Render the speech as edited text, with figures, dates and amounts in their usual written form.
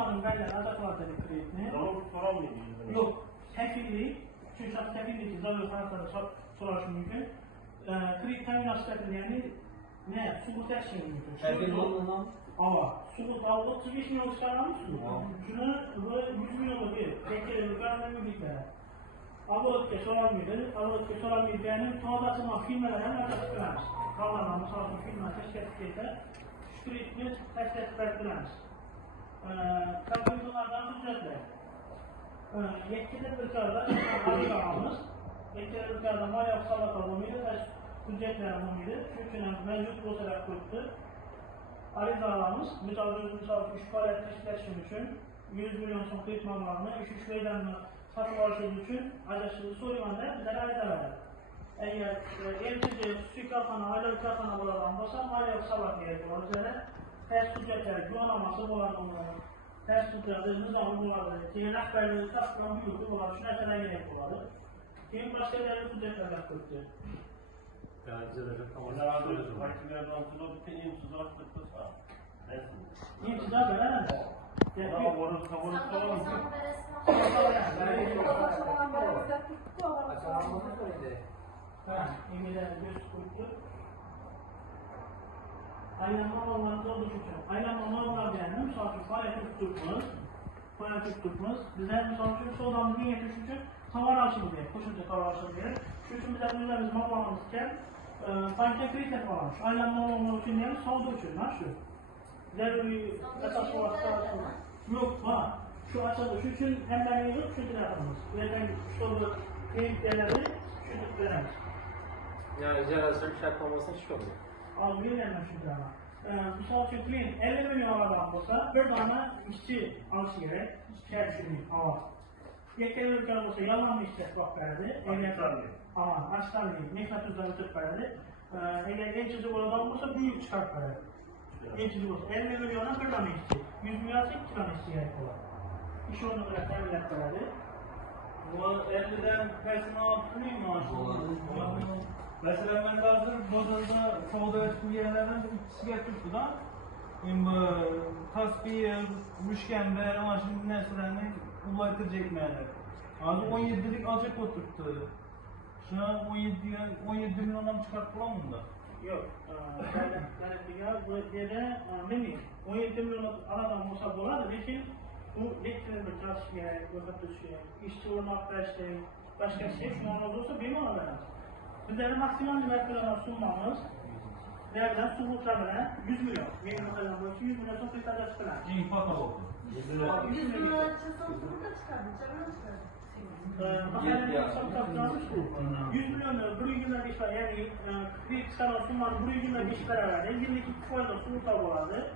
binanın belirli adaklardır kreditini. Zavur soran mıydı? Yok, tekillik, çünkü tekillik zavur sanatları sorarsın mümkün. Kredit teminatı yani ne? Subut etsin mümkün. Tekillik olmadan? Ama subut aldı 35 milyon çıkarmış mı? Şunu böyle 100 milyonlu bir tekillik görmemi bitmedi. Avalıkça soran yani tağdatına filmlerden açıklanmış. Kavramlar misal filmler teşkil etse, şu kreditini teşkil ettirilmiş. Kalkıntılardan hücretler. Yetkili ülkelerde harika almış. Yetkili ülkelerde maliye sallat alımıydı, hücretler alımıydı. Şu için mevcut olarak kuruldu. Ariz ağlamış, misal 3 faaliyet teşkil etsin için 100 milyon son kredi mağlarını, 3 meydanını satın alışıldığı için acaşılığı soruyorlar, bize ariz ağlar. Eğer elçice suikafana, aile ülkafana buladan olsa, maliye sallat yeri var üzere, ters hücretleri güvenaması bulan onları. Ters hücretleri nizamı buladı. Diğer rəhbərliği tasılan büyüdü, bunlar üçün əsərə gerek buladı. Diğer başka yerleri hücretlerden kurdu. Partilerden sonra bütün imtizat kırkısa. İmtizat veren de. Daha boru soran İngilizler göz kurdu. Aylanma mallarınızı olduğu için. Aylanma mallar yani misal için faaliyeti tutmaz. Bize misal için soğudan gün yetiş için tavar açılır diye, koşunca tavar açılır diye. Şu için bize biz mallarımızken pankek kriter falanmış. Aylanma mallar için diyelim, soğuduğu için. Şu. Zeruri esas olarak açılır. Yok, ha. Şu açılır. Şu için hem ben yok, şu için yapılmış. Verden şu kriterleri şu tutlarımız. Yani jenerasyon şart olmasına hiç olmuyor. Algıyı vermişim sana. Misal için 50 milyon adam olsa bir tane işçi alış gerek, şerçini al. Yetkili ülkeler olsa yalan işçi bak verdi. Açtanlığı, meknat üzerine tüp verdi. Eğer en çocuk olan olsa büyük çıkart verdi. En çocuk olsa 50 milyona bir tane işçi, 100 milyon ise 2 tane işçi gerek olur. İş onu kadar teminat verdi. Bu 50'den personel tutmayayım mı aslında? Mesela ben de hazır Bodrum'da Soğuda ettiğim yerlerden ikisi getirdi da bu tasfiye, müşkember, ama şimdi neslerini ulaştıracak mıydı? Az 17'lik acık oturttu. Şu an 17 milyondan çıkarttılar mı da? Yok. Yani bu yere bilmiyorum. 17 milyon aradan olsa buladı. Lakin bu yetkili bir tasfiye, işçi olmak da işte başka şey. Şu an olursa bir mi alacağız? Bizlerin maksimal üniversitelerine sunmamız nereden subutlarına 100 milyon. Benim mesela bu 100 milyon son kriterler çıkılan. İyi pata oldu. 100 milyon çıkardın, çıkardın. Mesela 100 milyon buraya günler bir şey yani kredi çıkaran sunmanın buraya günler bir şeyler var. Elindeki fayda subutlar vardı.